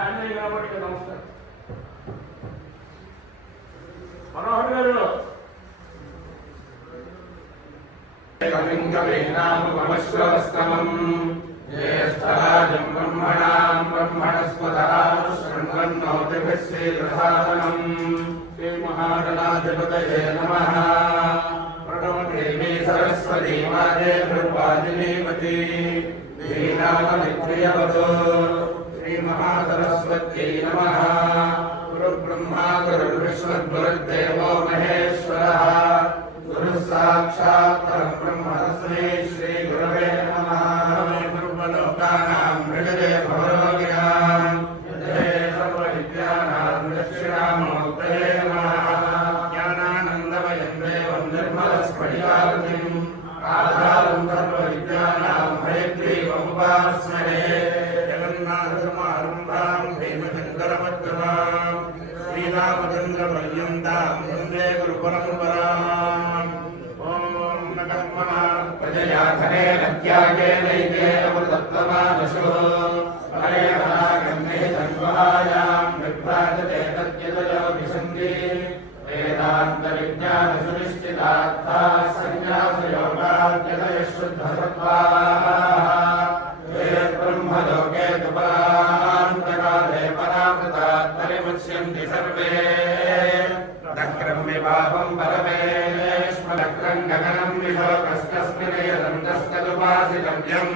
ఆంజనేయ కాబట్టి నమస్కారం. మనోహర్ గారు కవింకవీనాముపమశ్వస్తమం జ్యేష్ఠరాజం బ్రహ్మణాం బ్రహ్మణస్పదాం శృణ్వన్నోతిభిశ్రీప్రసాదనం శ్రీ మహాగణాధిపతయే నమః. ప్రణవదేవీ సరస్వతీ మాతే భృగ్వాదినీమతి శ్రీనామమిత్రియవదో శ్రీ మహాసరస్వత్యై నమః. గురుబ్రహ్మా గురుర్విష్ణుర్గురుర్దేవో మహేశ్వరః గురు సాక్షాత్ పరబ్రహ్మ తస్మై శ్రీ గురవే నమః. సర్వలోకానాం మృగదే భవరోగిణాం యదే సర్వవిద్యానాం దక్షిణామూర్తయే నమః. జ్ఞానానందమయం దేవం నిర్మలస్ఫటికాకృతిం ఆధారం సర్వవిద్యానాం హయగ్రీవముపాస్మహే. జగన్నాథసమారంభాం భీమశంకరమధ్యమాం శ్రీరామచంద్రపర్యంతాం వందే గురుపరంపరాం. ఓం ప్రజయాధనే నత్యాగేనైతే అమృతత్వమానశో హరేహరాగన్నే తన్వాయాం విభ్రాజతే తద్యతయో విశంతి వేదాంత విజ్ఞాన సునిశ్చితార్థాః సన్యాసయోగాద్యతయ శుద్ధసత్వాః బ్రహ్మలోకే తుపరాంతకాలే పరామృతాత్ పరిముచ్యంతి సర్వే. దక్రం విభావం పరమేశ్వరక్రం గగనం విశోకస్తస్మినేదం తస్తదుపాసితవ్యం.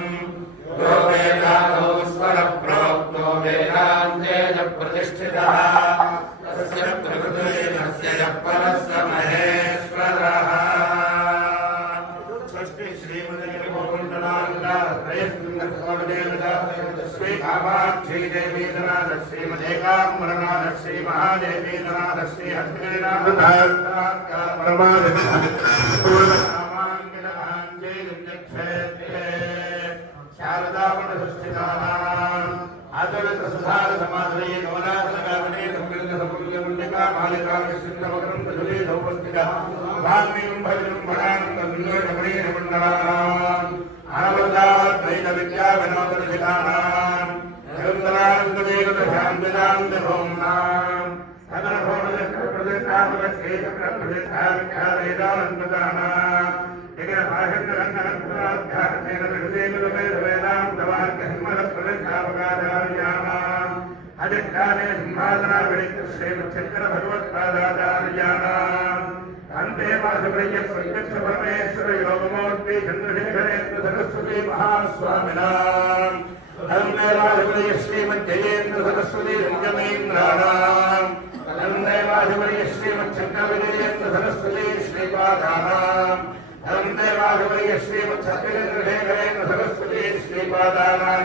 యో వేదాతో స్వరః ప్రోక్తో వేదాంతే చ ప్రతిష్ఠితః తస్య ప్రకృతిర్నస్య యః పరస్య మహేశ్వరః. శ్రీ కామాక్షీ దేవీ ధనాథ శ్రీమదే కామరనాథ శ్రీ మహాదేవీ ధనాథ శ్రీ హస్తినాథ శారదామణస్థితానాం ఆచరిత సుధార సమాధి గమనాథన కావనే సంకల్ప సపుల్యముండికా మాలికా విశృంగమకరం ప్రజలే సౌపస్థిక భాగ్యం భజనం భడానంద విల్లోయమణీయ మండలానాం ఆనవద్దాద్వైత విద్యా వినోదన శిఖానాం నిరంతరానందవేగత శాంతిదానంద భౌమ్నాం సకల భౌమచక్ర ప్రదేశాత్మక శ్రీచక్ర ప్రదేశావిఖ్యాతేదానందదానాం జగన భాషంగరంగరంధ్రాధ్యాత్మేన విహృదేమిలవేద వేదాంతవాక్య హిమల ప్రదేశావగాచార్యాణాం అధిష్టానే సింహాసనా విడిక్త శ్రీమచ్చంకర భగవత్పాదాచార్యాణాం అంతే వాసుప్రియ ప్రత్యక్ష పరమేశ్వర యోగమూర్తి చంద్రశేఖరేంద్ర సరస్వతి మహాస్వామినాం అంతే వాసుప్రియ శ్రీమజ్జయేంద్ర సరస్వతి రంగమేంద్రాణాం అంతే వాసుప్రియ శ్రీమచ్చంకర విజయేంద్ర సరస్వతి శ్రీపాదానాం అంతే వాసుప్రియ శ్రీమచ్చంద్రశేఖరేంద్ర సరస్వతి శ్రీపాదానాం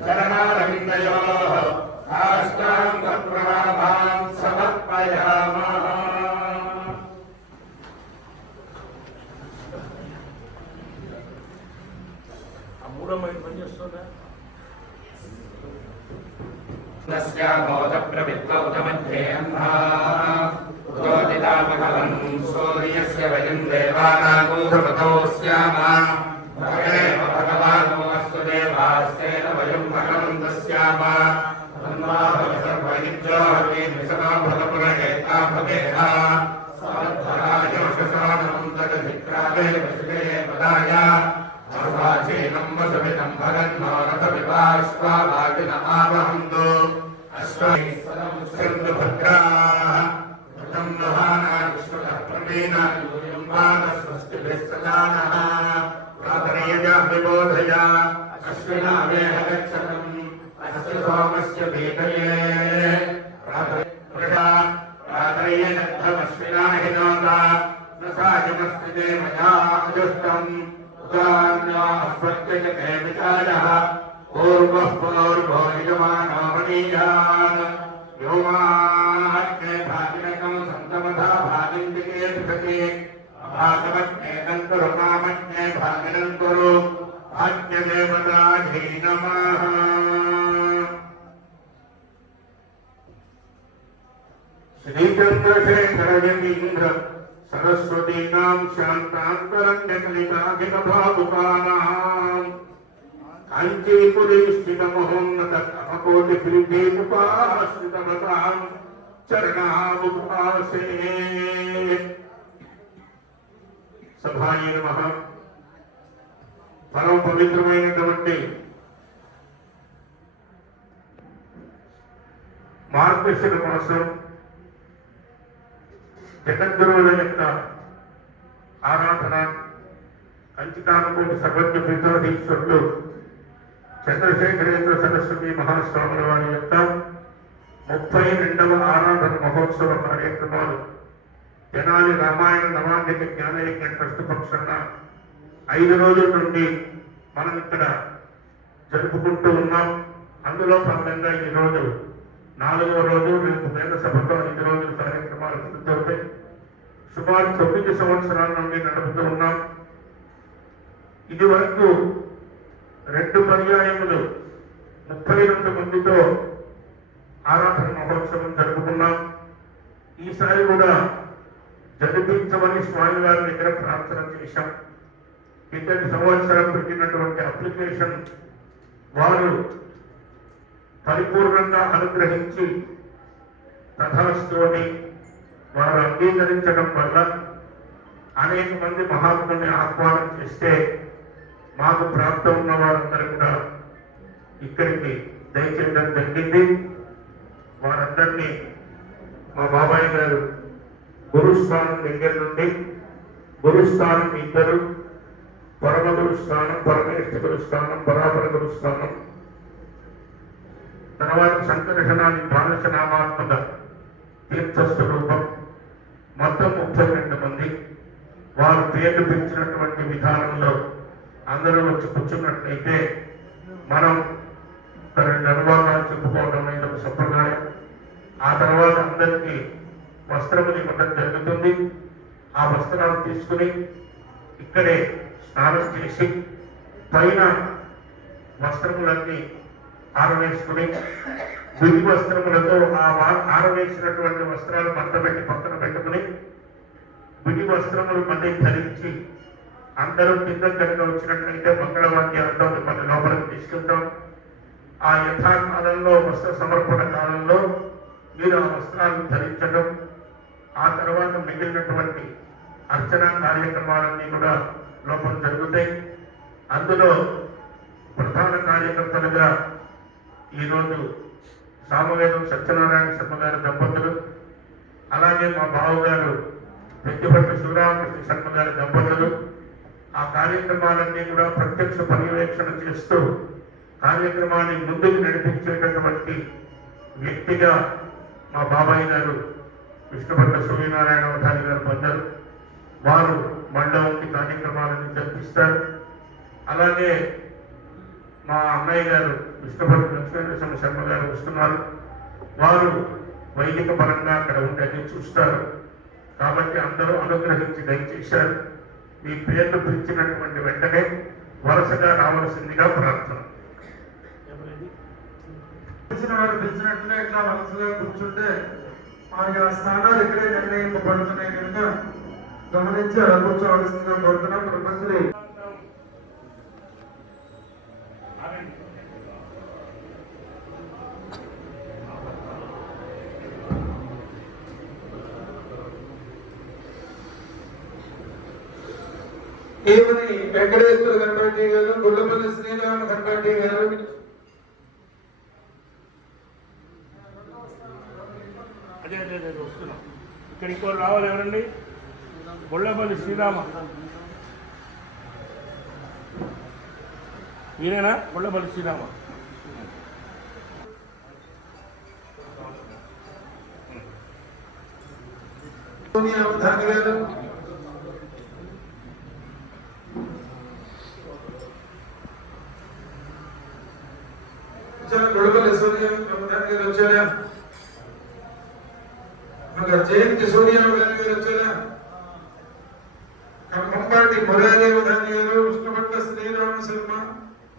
చరణారవిందయోః సాష్టాంగ ప్రణామాన్ సమర్పయామః. సూర్యస్య వయం దేవానాగూఢపతో స్యామా భగవానో అస్తు దేవాస్తేన వయం భగవంతస్యామా సర్వైజ్జో హరి విసనో భగపురహేతా భవేహ సమర్థరాజోషసానందగధిక్రామే వసుదే పదాయ అర్వాచీనం వసవితం భగన్నో రథ వివాశ్వావాగిన ఆవహంతు అశ్వైస్సరముచ్ఛందు భద్రాః ఋతం నవానా విశ్వతః ప్రవీణ యూయం వాన స్వస్తిభిः సదానః ప్రాతరయజా విబోధయ అశ్వినావేహ గచ్చతం అస్య సోమస్య పీతయే ప్రాతరయనద్ధమశ్వినా హినోత న సాయమస్తితే మయా అజుష్టం ఉదాన్యాస్వత్యజతే విచారః పూర్వః పూర్వో యజమానో మణీయాన్ వ్యోమాగ్నే భాగినకం సంతమధా భాగిందికే భిషతి భాగవత్నే దంతురు కామజ్ఞే భాగినం కురు భాగ్యదేవతాధీ నమః. శ్రీచంద్రశేఖరయమీంద్ర సరస్వతీనాం శాంతాంతరంగకలికాభినభావుకానాం కాంచీపురీ స్థితమహోన్నత కోటి కిరీటోపాశ్రితమతాం చరణాముపాసే. సభాయ నమః. పరమ పవిత్రమైనటువంటి మార్గశిర మాసం జగద్గురువుల యొక్క ఆరాధన కంచికానుకోటి సర్వజ్ఞ పీఠాధీశ్వరుడు చంద్రశేఖరేంద్ర సరస్వతి మహాస్వాముల వారి యొక్క 32వ ఆరాధన మహోత్సవ కార్యక్రమాలు తెనాలి రామాయణ నవాంధిక జ్ఞానయజ్ఞ ట్రస్ట్ పక్షాన 5 రోజుల నుండి మనం ఇక్కడ జరుపుకుంటూ ఉన్నాం. అందులో భాగంగా ఈ రోజు 4వ రోజు, రేపు వేద సభతో 5 రోజుల కార్యక్రమాలు పూర్తవుతాయి. సుమారు 9 సంవత్సరాల నుండి నడుపుతూ ఉన్నాం. ఇది వరకు 2 పర్యాయములు 32 మందితో ఆరాధన మహోత్సవం జరుపుకున్నాం. ఈసారి కూడా జరిపించమని స్వామి వారి దగ్గర ప్రార్థన చేశాం. కిందటి సంవత్సరం పెట్టినటువంటి అప్లికేషన్ వారు పరిపూర్ణంగా అనుగ్రహించి తథాస్తుని వారు అంగీకరించడం వల్ల అనేక మంది మహాత్ముల్ని ఆహ్వానం చేస్తే మాకు ప్రాప్తం ఉన్న వారందరూ కూడా ఇక్కడికి దయచేయడం జరిగింది. వారందరినీ మా బాబాయ్ గారు గురుస్థానం దగ్గర నుండి గురుస్థానం 2, పరమ గురుస్థానం, పరమేష్ఠ గురుస్థానం, పరాపర గురుస్థానం, తర్వాత సంకర్షణాన్ని మానసనామాత్మక తీర్థస్వరూపం, మొత్తం 32 మంది. వారు పేర్లు పిలిచినటువంటి విధానంలో అందరూ వచ్చి కూర్చున్నట్లయితే మనం 2 అనువాదాలు చెప్పుకోవడం అనేది ఒక సంప్రదాయం. ఆ తర్వాత అందరికీ వస్త్రములు ఇవ్వడం జరుగుతుంది. ఆ వస్త్రాలు తీసుకుని ఇక్కడే స్నానం చేసి పైన వస్త్రములన్నీ ఆరవేసుకుని విధి వస్త్రములతో ఆ ఆరవేసినటువంటి వస్త్రాలు మడతపెట్టి పక్కన పెట్టుకుని విధి వస్త్రములు మళ్ళీ ధరించి అందరూ కింద కనుక వచ్చినట్లయితే మంగళవాద్యాలతో మన లోపలికి తీసుకెళ్తాం. ఆ యథాకాలంలో వస్త్ర సమర్పణ కాలంలో మీరు ఆ వస్త్రాలను ధరించడం, ఆ తర్వాత మిగిలినటువంటి అర్చనా కార్యక్రమాలన్నీ కూడా లోపల జరుగుతాయి. అందులో ప్రధాన కార్యకర్తలుగా ఈరోజు సామవేదం సత్యనారాయణ శర్మ గారి దంపతులు, అలాగే మా బావగారు పెద్దిపట్టు శివరామకృష్ణ శర్మ గారి దంపతులు ఆ కార్యక్రమాలన్నీ కూడా ప్రత్యక్ష పర్యవేక్షణ చేస్తూ కార్యక్రమాన్ని ముందుకు నడిపించేటటువంటి వ్యక్తిగా మా బాబాయ్ గారు విష్ణుపట్ల సూర్యనారాయణ అవధాని గారు పొందారు. వారు మండవంతి కార్యక్రమాలను జరిపిస్తారు. అలాగే మా అన్నయ్య గారు విష్ణుపట్ల లక్ష్మీనరసింహ శర్మ గారు వస్తున్నారు. వారు వైదిక పరంగా అక్కడ ఉండేది చూస్తారు. కాబట్టి అందరూ అనుగ్రహించి దయచేశారు. మీ పేర్లు పిలిచినటువంటి వెంటనే వరుసగా రావాల్సిందిగా ప్రార్థన. పిలిచిన వారు పిలిచినట్లే ఇట్లా వరుసగా కూర్చుంటే ఆయా స్థానాలు ఇక్కడే నిర్ణయింపబడుతున్నాయి కనుక గమనించి అలా కూర్చోవలసిందిగా కోరుతున్నాం. ప్రపంచంలో ఏమని వెంకటేశ్వర గణపతి గారు, గుళ్ళపల్లి శ్రీరామ గణపతి గారు, అదే వస్తున్నాం. ఇక్కడ ఇంకో రావాలి ఎవరండి? గొల్లపల్లి శ్రీరామ, మీరేనా? గొల్లపల్లి శ్రీరామ. సోనియా అవధాని గారు, గుళ్ళపల్లి సోనియా అవధాని గారు వచ్చారా? జయంతి సోనియా అవధాని గారు వచ్చారా? ఖమ్మంపాటి మురారి అవధాని గారు, విష్ణుపట్ల శ్రీరామ శర్మ,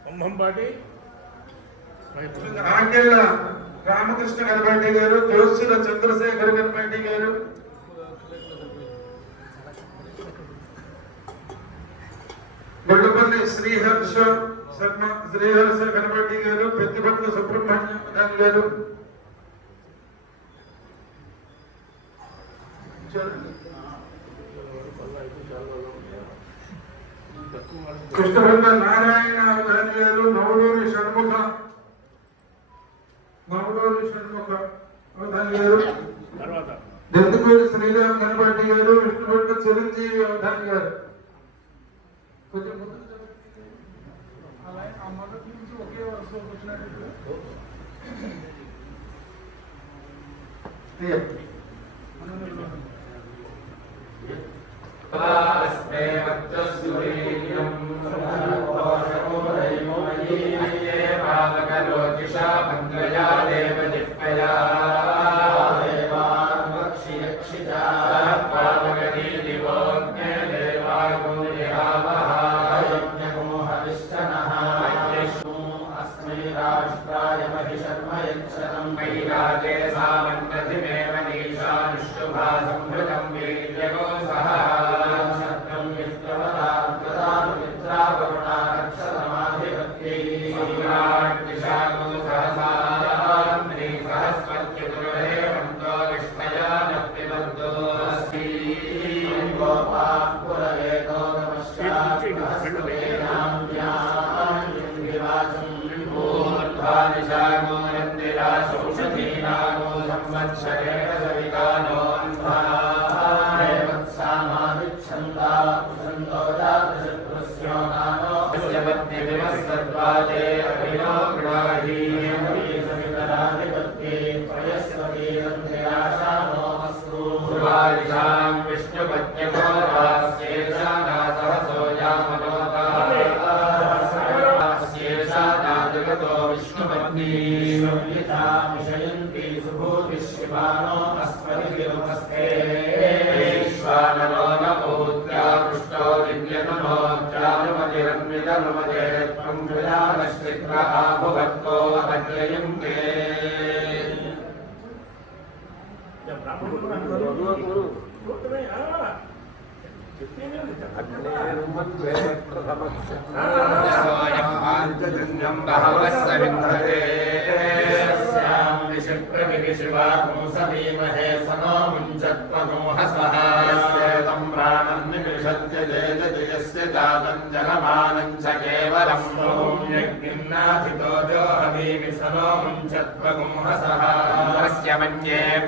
ఖమ్మంపాటి ఆకెళ్ళ రామకృష్ణ గణపతి గారు, జోషుల చంద్రశేఖర్ గణపతి గారు, గుళ్ళపల్లి శ్రీహర్ష శర్మ శ్రీహర్ష గణపతి గారు, పెద్దిపట్ల సుబ్రహ్మణ్యం ప్రధాని గారు, కృష్ణబంధ నారాయణ ప్రధాని గారు, నవలూరి షణ్ముఖ ప్రధాని గారు, తర్వాత దెందుకూరి శ్రీరామ్ గణపతి గారు, విష్ణుపట్ల చిరంజీవి అవధాని గారు. కొంచెం ముందుకు ఆ మొదటి నుంచి ఒకే వరుసలో వచ్చినట్టు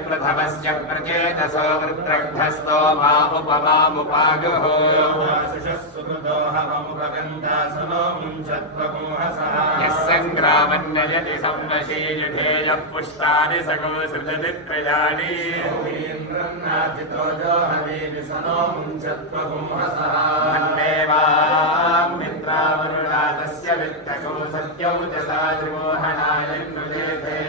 प्रथमस्य प्रचेतसो वृत्रग्धस्तो मामुपमामुपागुः यः सङ्ग्रामन्नयति संनशीयुधेयः पुष्टानि सको सृजति त्रयाणि मन्देवाम् मित्रावरुणातस्य वित्तको सत्यौ च साजुमोहनाय नृजेते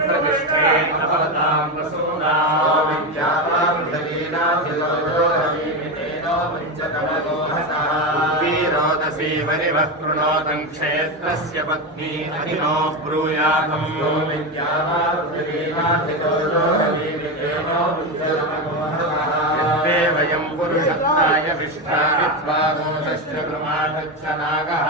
प्रतिष्ठे नवतां वसूनां परिवः कृणोतं क्षेत्रस्य पत्नी अहिनो ब्रूयातम् यो यद्वे वयं पुरुषत्ताय विष्ठा विद्वागोदश्च प्रमादच्च नागः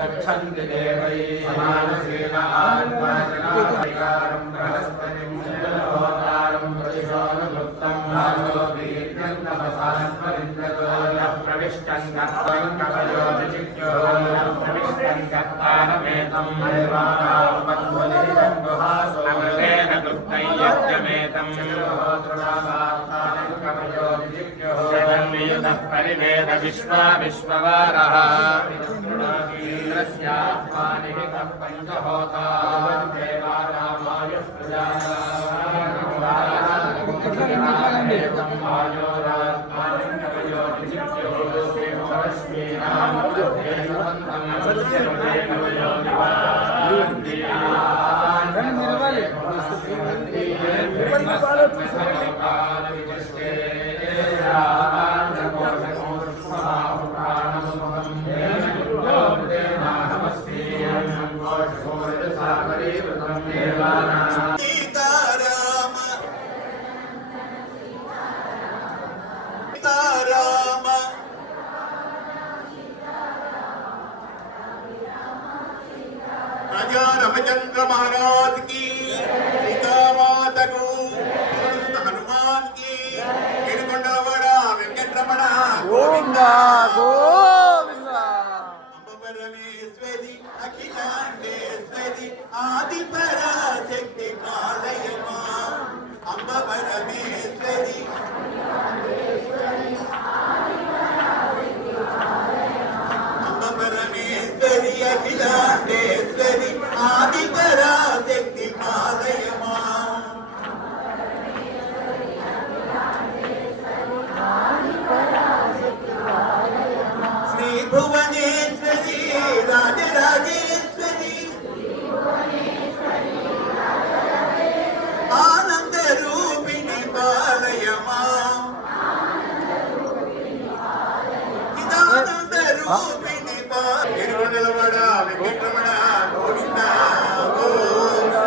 गच्छन्ति देवैः समानसेन आत्माजनाधिकारं बृहस्पतिं जलहोतारं प्रतिशोनभुक्तं भागो वीर्यन्तमसात्मरिन्द्रतो यः प्रविष्टं गत्वं कवयो विचित्यो यः प्रविष्टं गत्तानमेतं देवानामध्वनिरिदं गुहासो अमृतेन दुग्धं यज्ञमेतं जलहोत्रणावात्तानं कवयो विचित्यो जगन्नियुतः परिवेद विश्वा विश्ववारः इंद्रस्यात्मानिहितः पंचहोता देवानामायुः प्रजानाम् आयोरात्मानं कवयो विचित्यो शिवश्मीनां देववन्तं कवयो राजा रामचंद्र महाराज की, सीता माता को, हनुमान की, गिरगोंडवाड़ा वेंकटरमण गोविंदा गोविंदा। अंब परमेश्वरी अखिलांडेश्वरी आदि पराशक्ति कालयमा। अंब परमेश्वरी अखिलांडेश्वरी आदि पराशक्ति कालयमा। श्री भुवनेश्वरी राजराजेश्वरी आनंद रूपिणी पालयमा। चिदानंद रूपिणी गिरगोंडवाड़ वेंकटरमण गोविंदा गोविंदा।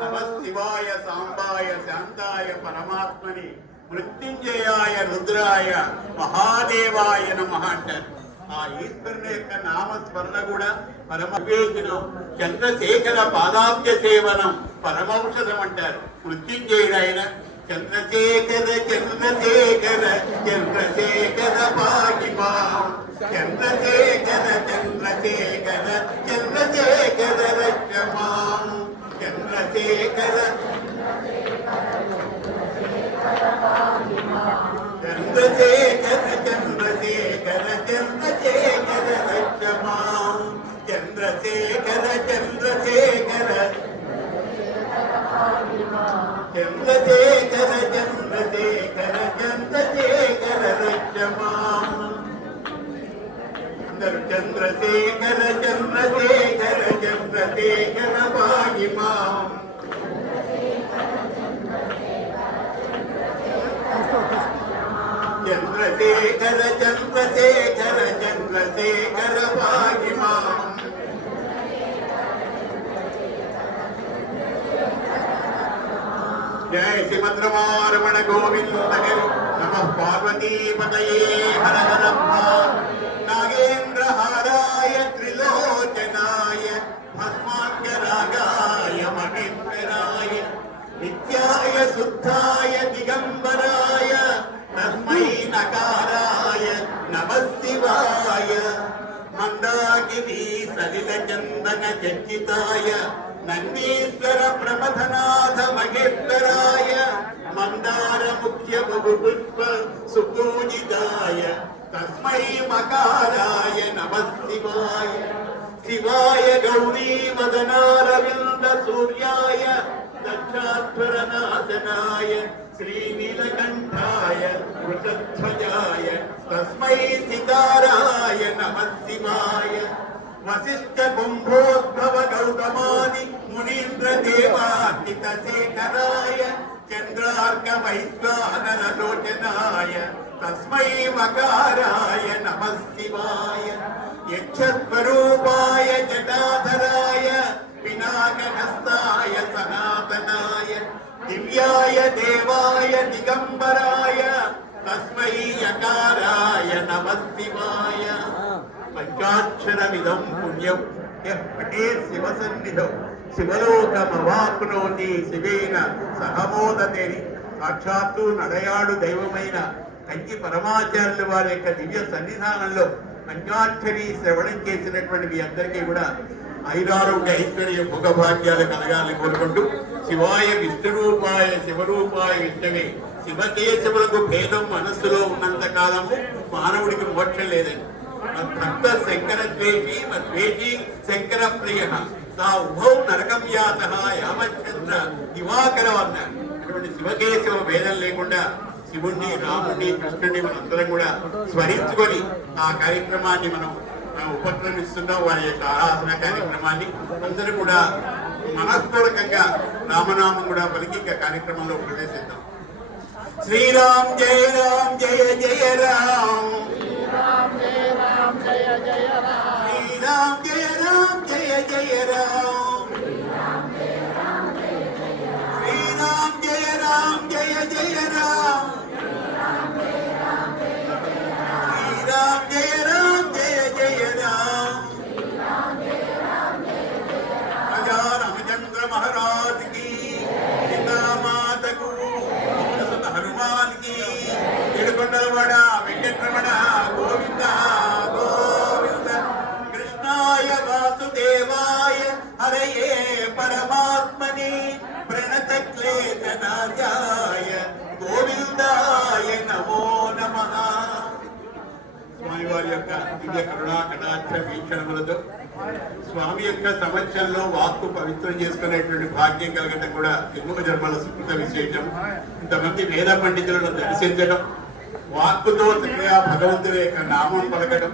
नमः शिवाय सांबाय शांताय परमात्मनि మృత్యుంజయాయ రుద్రాయ మహాదేవాయ నమః అంటారు. ఆ ఈశ్వరుని యొక్క నామస్మరణ కూడా పరమ వివేచనం. చంద్రశేఖర పాదాబ్జ సేవనం పరమౌషధం అంటారు. మృత్యుంజయుడు ఆయన. చంద్రశేఖర చంద్రశేఖర చంద్రశేఖర పాహిమా. చంద్రశేఖర చంద్రశేఖర చంద్రశేఖర రక్షమా. చంద్రశేఖర చంద్రశేఖర చంద్రశేఖర చంద్రశేఖర రక్షమా. చంద్రశేఖర చంద్రశేఖర చంద్రశేఖర చంద్రశేఖర చంద్రశేఖర రక్షమా. అందరూ చంద్రశేఖర చంద్రశేఖర చంద్రశేఖర పాహిమా. చంద్రశేఖర చంద్రశేఖర చంద్రశేఖర పాహిమా. జయ శ్రీమద్రమారమణ గోవింద హరి నమ పార్వతీపతయే హర హర నాగేంద్రహారాయ త్రిలోచనాయ భస్మాంగరాగాయ మహేశ్వరాయ నిత్యాయ శుద్ధాయ దిగంబరాయ తస్మై నకారాయ నమః శివాయ మందాకినీ సలిల చందన చర్చితాయ నందీశ్వర ప్రమథనాథ మహేశ్వరాయ మందార ముఖ్య పుష్ప సుపూజితాయ తస్మై మకారాయ నమః శివాయ శివాయ గౌరీ వదనారవింద సూర్యాయ దక్షాధ్వరనాశనాయ శ్రీనీలకంఠాయ వృషధ్వజాయ తస్మై సితారాయ నమః శివాయ వశిష్ఠ కుంభోద్భవ గౌతమాది మునీంద్ర దేవాహిత శేఖరాయ చంద్రార్క వైశ్వానర లోచనాయ తస్మై మకారాయ నమః శివాయ యక్షస్వరూపాయ జటాధరాయ పినాకహస్తాయ సనాతనాయ దివ్యాయ దేవాయ దిగంబరాయ తస్మై యకారాయ నమః శివాయ పంచాక్షరమిదం పుణ్యం యః పఠేత్ శివసన్నిధౌ శివలోకమవాప్నోతి శివేన సహమోదతే. సాక్షాత్తు నడయాడు దైవమైన కంచి పరమాచార్యుల వారి యొక్క దివ్య సన్నిధానంలో పంచాక్షరి శ్రవణం చేసినటువంటి మీ అందరికీ కూడా ఐరారోగ్య ఐశ్వర్య భోగభాగ్యాలు కలగాలని కోరుకుంటూ శివాయ విష్ణురూపాయ శివరూపాయ విష్ణవే శివకేశవులకు భేదం మనస్సులో ఉన్నంత కాలము మానవుడికి మోక్షం లేదని. భక్త శంకర ద్వేషి మద్వేషి శంకర ప్రియ తా ఉభౌ నరకం యాత యామచంద్ర దివాకరం అన్నారు. అటువంటి శివకేశవ భేదం లేకుండా శివుణ్ణి రాముణ్ణి కృష్ణుడిని మనందరం కూడా స్మరించుకొని ఆ కార్యక్రమాన్ని మనం ఉపక్రమిస్తున్నాం. వారి యొక్క ఆరాధన కార్యక్రమాన్ని అందరూ కూడా మనస్పూర్వకంగా రామనామం కూడా పలికి కార్యక్రమంలో ప్రవేశిద్దాం. శ్రీరామ్ జయ రామ్ జయ జయ రామ్ శ్రీరామ్ జయ రామ్ జయ జయ రామ్ శ్రీరామ్ జయ రామ్ జయ జయ రామ్ శ్రీరామ్ జయ రామ్ జయ జయ రామ్ రాజా రామచంద్ర మహారాజ్ కి సీతామాతకు హనుమాన్ కి ఏడుకొండలవాడ వెంకటరమణ గోవింద గోవింద కృష్ణాయ వాసుదేవాయ హరయే పరమాత్మని ప్రణత క్లేశనార్యాయ గోవిందాయ నమో నమః. స్వామి వారి యొక్క దివ్య కరుణా కటాక్ష వీక్షణములతో స్వామి యొక్క సంవత్సరంలో వాక్కు పవిత్రం చేసుకునేటువంటి భాగ్యం కలగటం కూడా ఎన్నో జన్మల సుకృత విశేషం. ఇంతమంది వేద పండితులను దర్శించడం, వాక్కుతో చక్కగా భగవంతుడి యొక్క నామం పలకడం,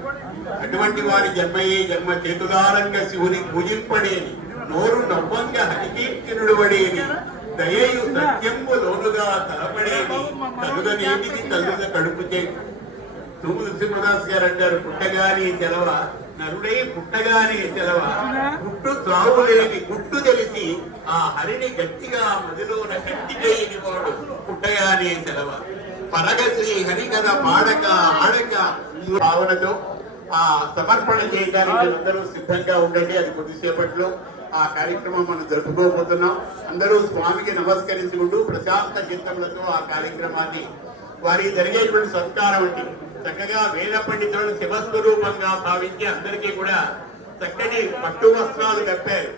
అటువంటి వారి జన్మయే జన్మ చేతులారంగా శివుని పూజింపడేది, నోరు నవ్వంగా హరికీర్తినుడు పడేది, దయయు సత్యంబు లోనుగా తలపడేది, తలుగనేటిది తల్లుగా కడుపు చేయి. తూము నృసింహదాస్ గారు అంటారు, పుట్టగానే సెలవ నరుడై పుట్టగానే సెలవ, పుట్టు త్రావులేని గుట్టు తెలిసి ఆ హరిని గట్టిగా మదిలోన కట్టివేయని వాడు పుట్టగానే సెలవ. పరగశ్రీ హరి కథ పాడక ఆడక భావనతో ఆ సమర్పణ చేయడానికి అందరూ సిద్ధంగా ఉండండి. అది కొద్దిసేపట్లో ఆ కార్యక్రమం మనం జరుపుకోబోతున్నాం. అందరూ స్వామికి నమస్కరించుకుంటూ ప్రశాంత చిత్తములతో ఆ కార్యక్రమాన్ని వారి జరిగేటువంటి సంస్కారం అంటే చక్కగా వేద పండితులను శివస్వరూపంగా భావించి అందరికీ కూడా చక్కటి పట్టు వస్త్రాలు కప్పారు,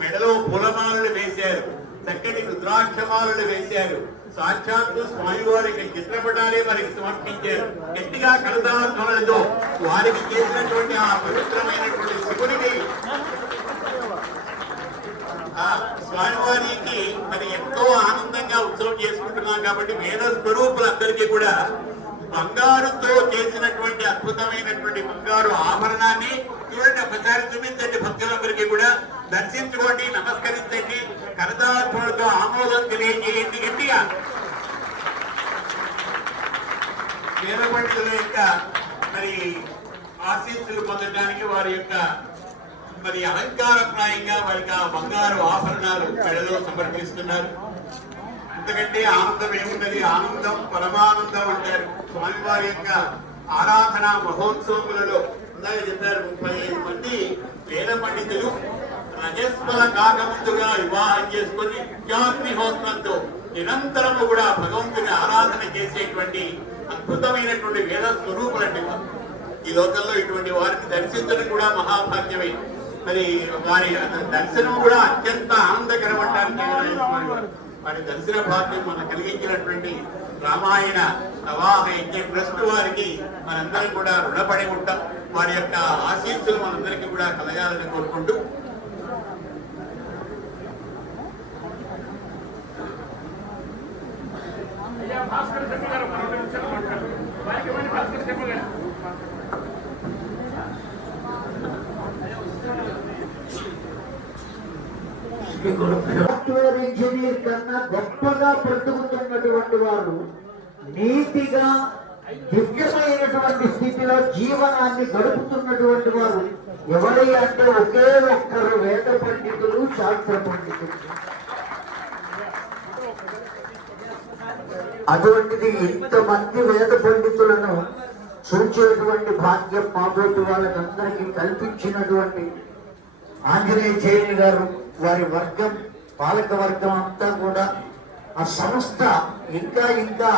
మెడలో పూలమాలలు వేశారు, చక్కటి రుద్రాక్షమాలలు వేశారు. సాక్షాత్తు స్వామివారికి చిత్రపటాలే వారికి సమర్పించారు. గట్టిగా కలదాధ్వనులతో వారికి చేసినటువంటి ఆ పవిత్రమైనటువంటి శివునికి స్వామివారికి మరి ఎంతో ఆనందంగా ఉత్సవం చేసుకుంటున్నాం. కాబట్టి వేద స్వరూపులందరికీ కూడా బంగారుతో చేసినటువంటి అద్భుతమైనటువంటి బంగారు ఆభరణాన్ని చూడండి, ఒకసారి చూపించండి. భక్తులందరికీ కూడా దర్శించుకోండి, నమస్కరించండి, కరదాత్మలతో ఆమోదం తెలియజేయండి గట్టిగా. వేద పండితుల యొక్క మరి ఆశీస్సులు పొందడానికి వారి యొక్క మరి అలంకారప్రాయంగా వారికి ఆ బంగారు ఆభరణాలు మెడలో సమర్పిస్తున్నారు. అంతకంటే ఆనందం ఏమున్నది? ఆనందం పరమానందం అంటారు. స్వామివారి యొక్క ఆరాధన మహోత్సవములలో ఇందాక చెప్పారు 35 మంది వేద పండితులు రజస్వల కాకముందుగా వివాహం చేసుకుని విద్యాగ్నిహోత్రంతో నిరంతరము కూడా భగవంతుని ఆరాధన చేసేటువంటి అద్భుతమైనటువంటి వేద స్వరూపులండి. ఈ లోకంలో ఇటువంటి వారిని దర్శించడం కూడా మహాభాగ్యమే. మరి వారి దర్శనం కూడా అత్యంత ఆనందకరం అంటారు. వారి దర్శన భాగ్యం మనకు కలిగించినటువంటి రామాయణ ప్రవాహ యజ్ఞ ట్రస్ట్ వారికి మనందరం కూడా రుణపడి ఉంటాం. వారి యొక్క ఆశీస్సులు మనందరికీ కూడా కలగాలని కోరుకుంటూ భాస్కర్ శర్మ గారు భాస్కర్ శర్మ గారు సాఫ్ట్వేర్ ఇంజనీర్ కన్నా గొప్పగా బ్రతుకుతున్నటువంటి వారు నీతిగా దివ్యమైనటువంటి స్థితిలో జీవనాన్ని గడుపుతున్నటువంటి వారు ఎవరి అంటే ఒకే ఒక్కరు వేద పండితులు, శాస్త్ర పండితులు. అటువంటిది ఇంతమంది వేద పండితులను చూచేటువంటి భాగ్యం మాబోటి వాళ్ళకందరికీ కల్పించినటువంటి ఆంజనేయ జైన్ గారు, వారి వర్గం, పాలక వర్గం అంతా కూడా ఆ సంస్థ ఇంకా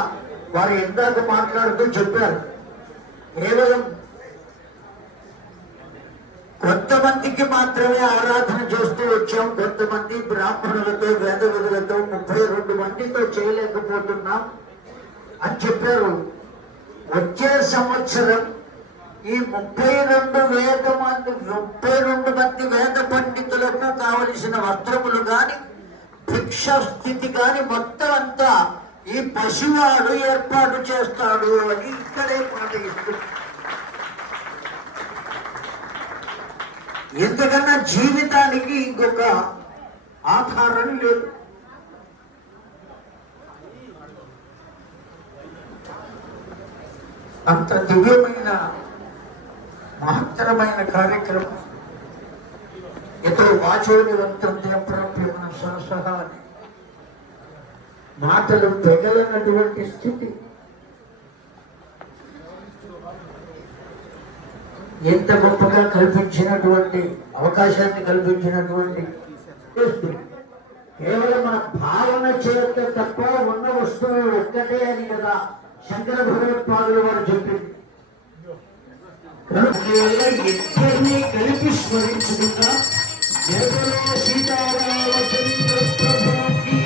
వారు ఎందాక మాట్లాడుతూ చెప్పారు. కేవలం కొంతమందికి మాత్రమే ఆరాధన చేస్తూ వచ్చాం, కొంతమంది బ్రాహ్మణులతో వేద విధులతో 32 మందితో చేయలేకపోతున్నాం అని చెప్పారు. వచ్చే సంవత్సరం ఈ 32 మంది వేద పండితులకు కావలసిన వస్త్రములు గాని, భిక్ష స్థితి గాని మొత్తం అంతా ఈ పశువాడు ఏర్పాటు చేస్తాడు అని ఇక్కడే మాట ఇస్తుంది. ఎంతకన్నా జీవితానికి ఇంకొక ఆధారం లేదు. అంత దివ్యమైన మహత్తరమైన కార్యక్రమం. ఇతరు వాచోనివంతం ప్రాప్యమైన సహసహ అని మాటలు పెగలనటువంటి స్థితి. ఎంత గొప్పగా కల్పించినటువంటి అవకాశాన్ని కల్పించినటువంటి కేవలం మన భావన చేత తప్ప ఉన్న వస్తువు ఒక్కటే అని కదా శంకర భగవత్పాదులు వారు చెప్పింది. ఇద్దరినీ కలిపి స్మరించుకుంటా సీతారామచంద్ర ప్రభుకి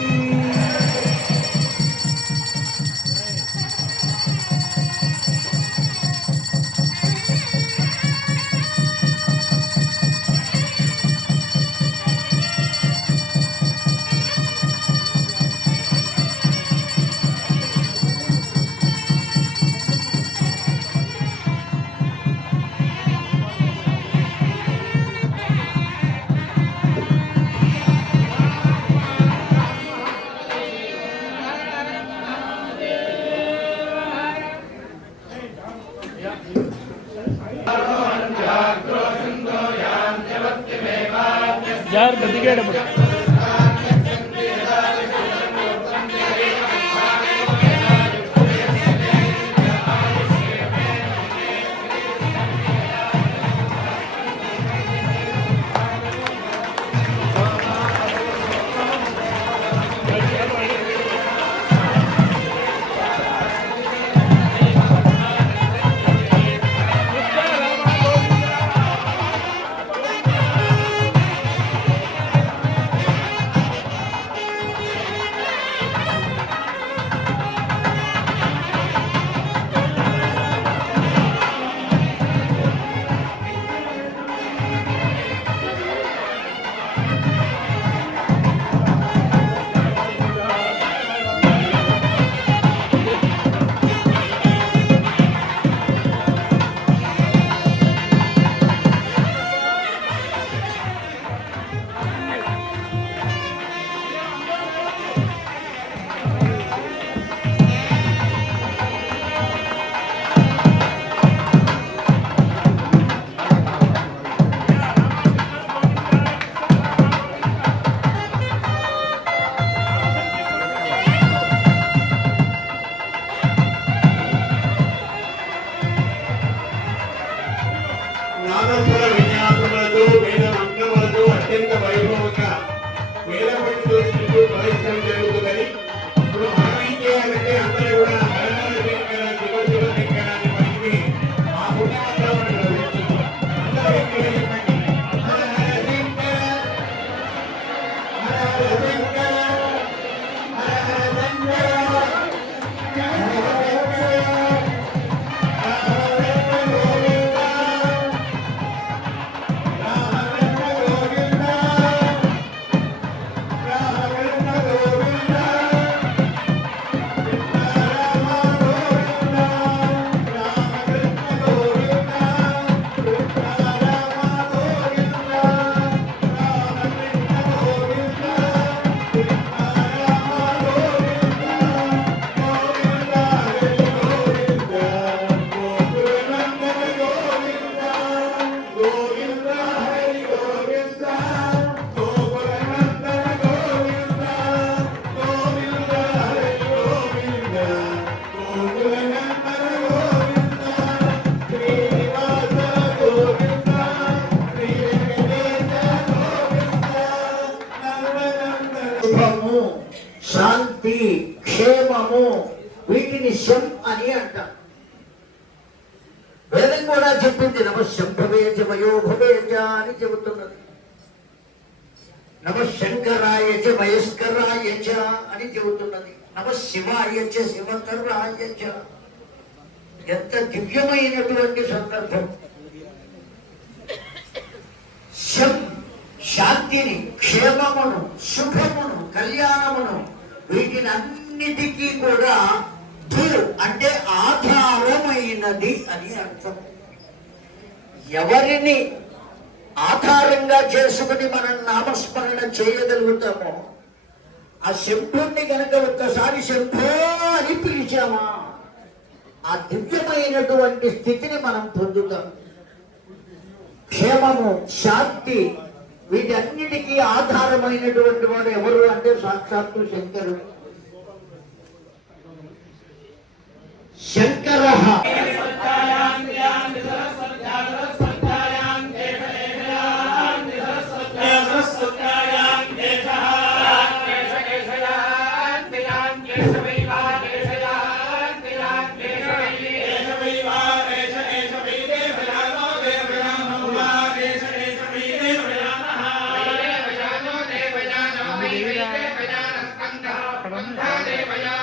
జాగ్రత్త దిగేటప్పుడు నాదస్వర విన్యాసములతో వేద మంత్రములతో అత్యంత వైభవంగా వేద పండితులు ప్రదర్శన జరుగుతుందని ఇప్పుడు మనం ఏం చేయాలంటే అందరూ కూడా హరహర శంకర శివ శివ శంకర అని పలికి ఆ పుణ్యమంత్రాలను ప్రదర్శించారు. అందరూ ఇక్కడ చెప్పండి. హర హర శంకర హర హర శంకర హర హర శంకర శుభము, శాంతి, క్షేమము, వీటిని శం అని అంటారు. వేదం కూడా చెప్పింది నమశంభవేచ వయోభవేచ అని చెబుతున్నది. నమశంకరాయచ వయస్కరాయచ అని చెబుతున్నది. నమశివాయచ శివకరాయచ. ఎంత దివ్యమైనటువంటి సందర్భం. శం శాంతిని, క్షేమమును, శుభమును, కళ్యాణమును, వీటిని అన్నిటికీ కూడా ధూ అంటే ఆధారమైనది అని అర్థం. ఎవరిని ఆధారంగా చేసుకుని మనం నామస్మరణ చేయగలుగుతామో ఆ శంభుణ్ణి కనుక ఒక్కసారి శంభో అని పిలిచామా ఆ దివ్యమైనటువంటి స్థితిని మనం పొందుతాం. క్షేమము, శాంతి, వీటన్నిటికీ ఆధారమైనటువంటి వాడు ఎవరు అంటే సాక్షాత్తు శంకరుడు. శంకర దేవయాన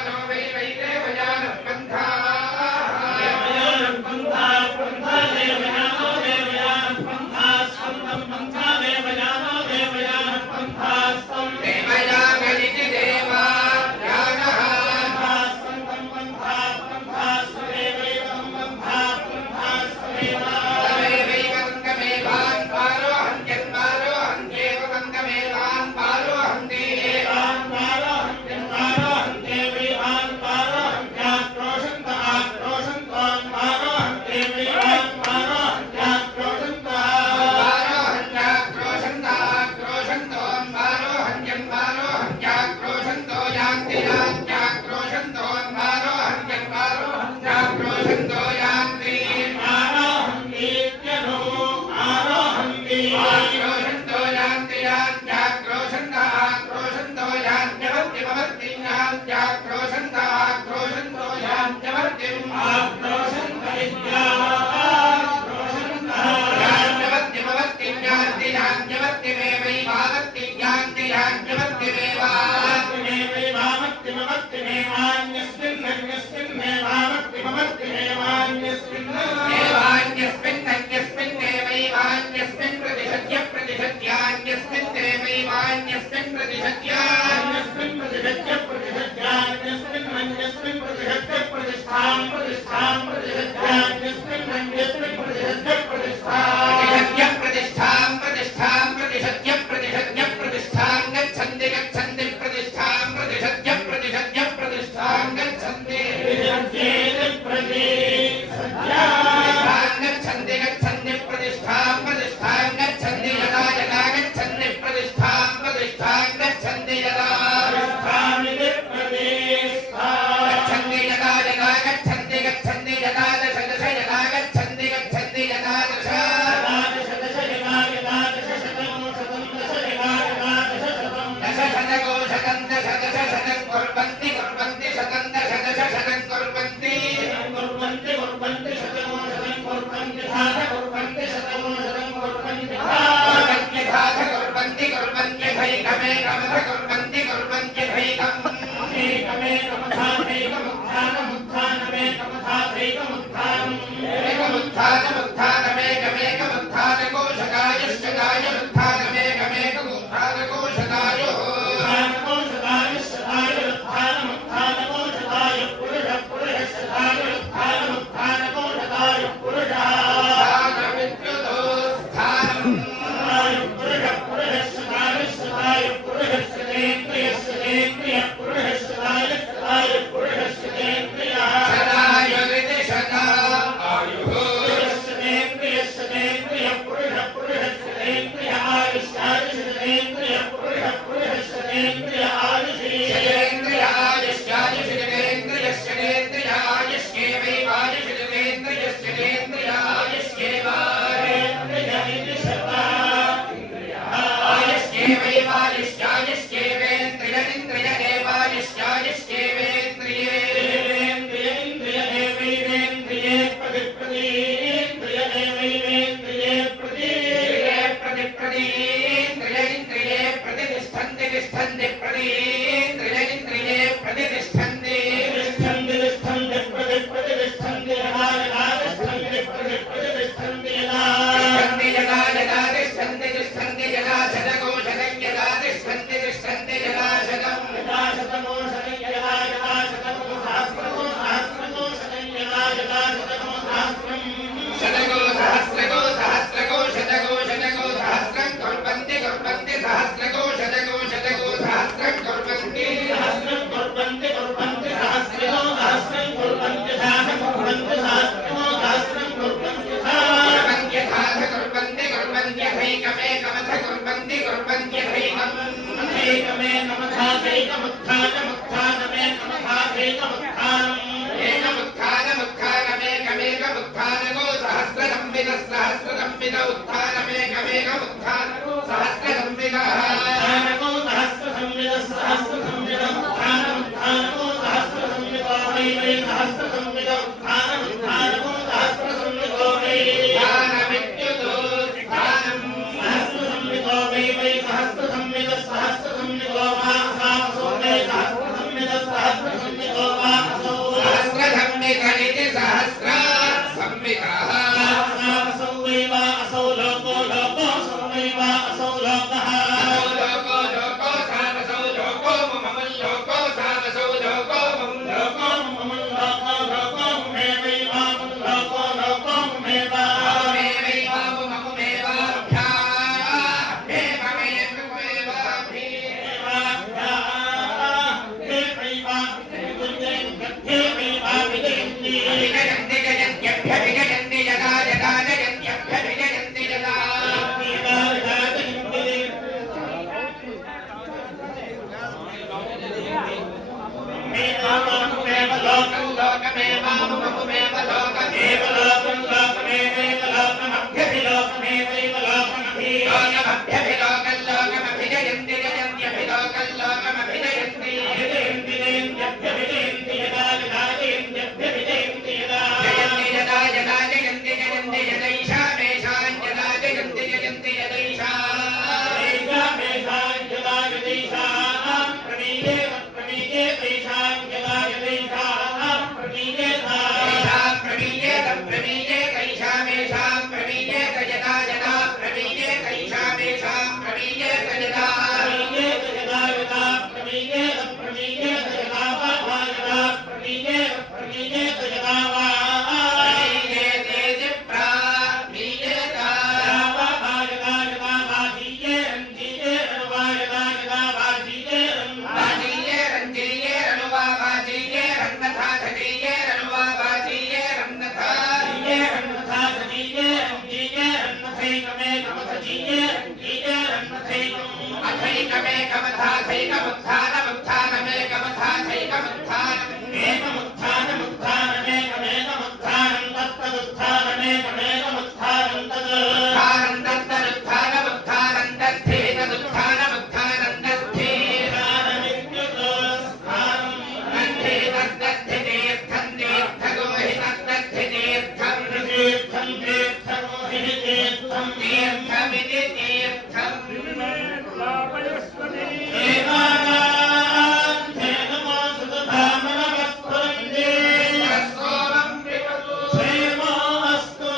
క్షేమో అస్తు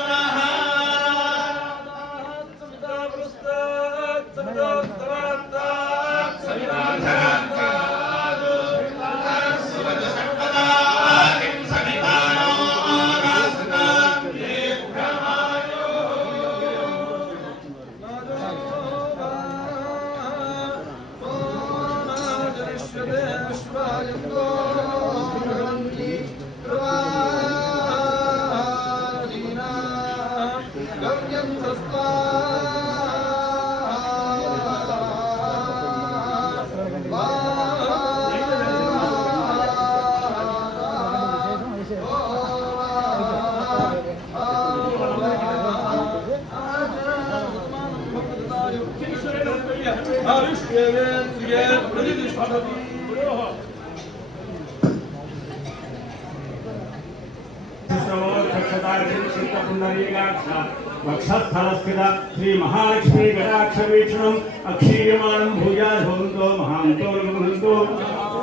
वक्षस्थलस्थित श्री महालक्ष्मी गणाक्षवीक्षणम् अक्षीयमाणं भूयाधोन्तो महान्तो नमन्तो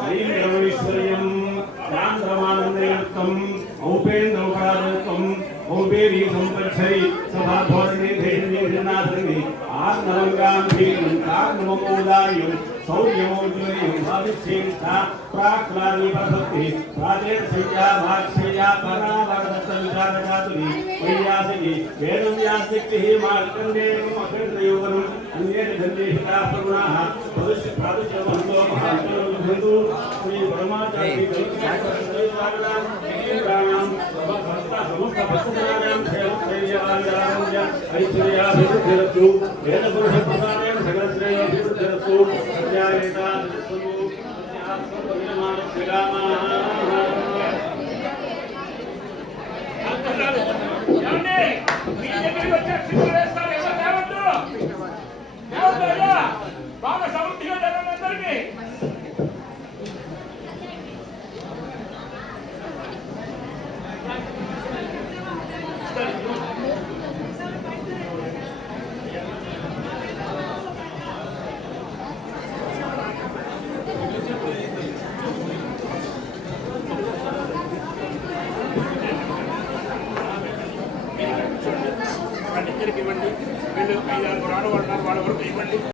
ऐश्वर्यम् चान्द्रमानन्दयुक्तम् औपेन्द्रौपराधयुक्तम् औपेरी सम्पच्छरि सभाधोरणे धैर्यनाथने आत्मरङ्गान्धीनं काग्नमोदार्यं सौर्यमौज्ज्वल्यं भविष्येष्ठा प्राक्लानि प्रसक्ति प्राचेर्संज्ञा भाक्षया परावरदत्तविचारकातुनि वैयासिनि वेदव्यासक्तिः मार्कण्डेयम् अखण्डयोगनम् अन्येन धन्येहिता प्रगुणाः प्रादुष्यवन्तो महान्तु श्री परमाचार्य समस्त भक्तजनानां श्रेयवाञ्छानां ऐश्वर्याभिवृद्धिरस्तु वेदपुरुषप्रसादेन सकलश्रेयोभिवृद्धिरस्तु सत्यारेता బాగా సమృద్ధిగా జరగండి అందరికీ. ఇవ్వండి వీళ్ళు 5-6 ఆడవాళ్ళు వాళ్ళ వరకు ఇవ్వండి.